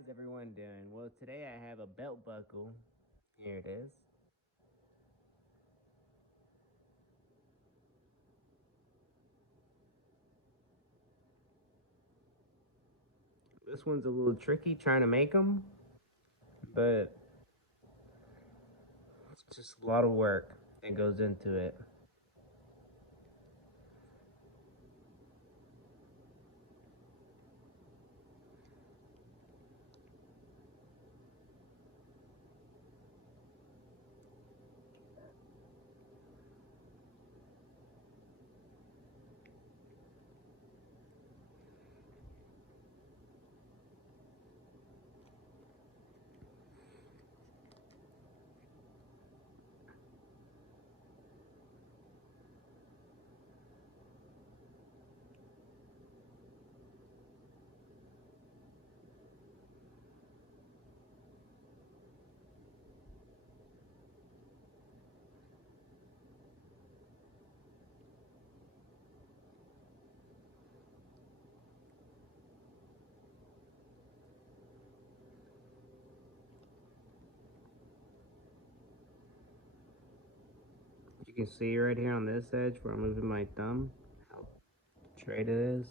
How's everyone doing? Well, today I have a belt buckle. Here it is. This one's a little tricky trying to make them, but it's just a lot of work that goes into it. You can see right here on this edge where I'm moving my thumb how straight it is.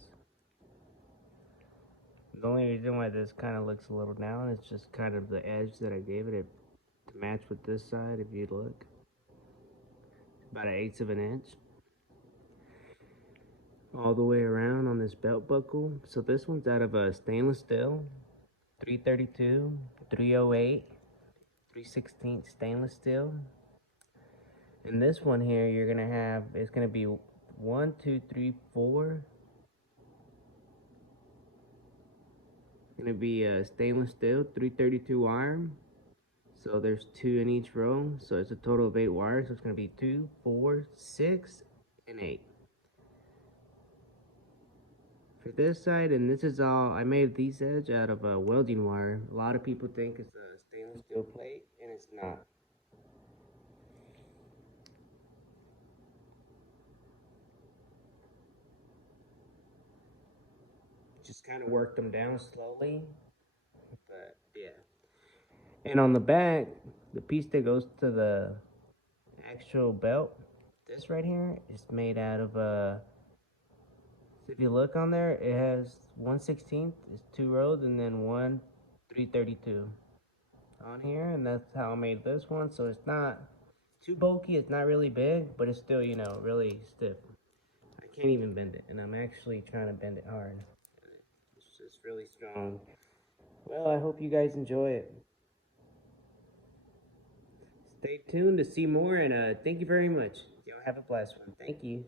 The only reason why this kind of looks a little down is just kind of the edge that I gave it to match with this side. If you look, about 1/8 of an inch all the way around on this belt buckle. So this one's out of a stainless steel, 332, 308, 3/16 stainless steel. And this one here, you're gonna have, it's gonna be 1, 2, 3, 4. Gonna be a stainless steel, 332 wire. So there's 2 in each row. So it's a total of 8 wires. So it's gonna be 2, 4, 6, and 8. For this side, and this is all, I made these edge out of a welding wire. A lot of people think it's a stainless steel plate, and it's not. Just kind of worked them down slowly, but yeah. And on the back, the piece that goes to the actual belt, this right here is made out of so if you look on there, it has 1/16 is 2 rows, and then 1 332 on here, and that's how I made this one. So it's not too bulky, it's not really big, but it's still, really stiff. I can't even bend it, and I'm actually trying to bend it hard. It's just really strong. Well, I hope you guys enjoy it. Stay tuned to see more, and thank you very much. Y'all have a blessed one. Thank you.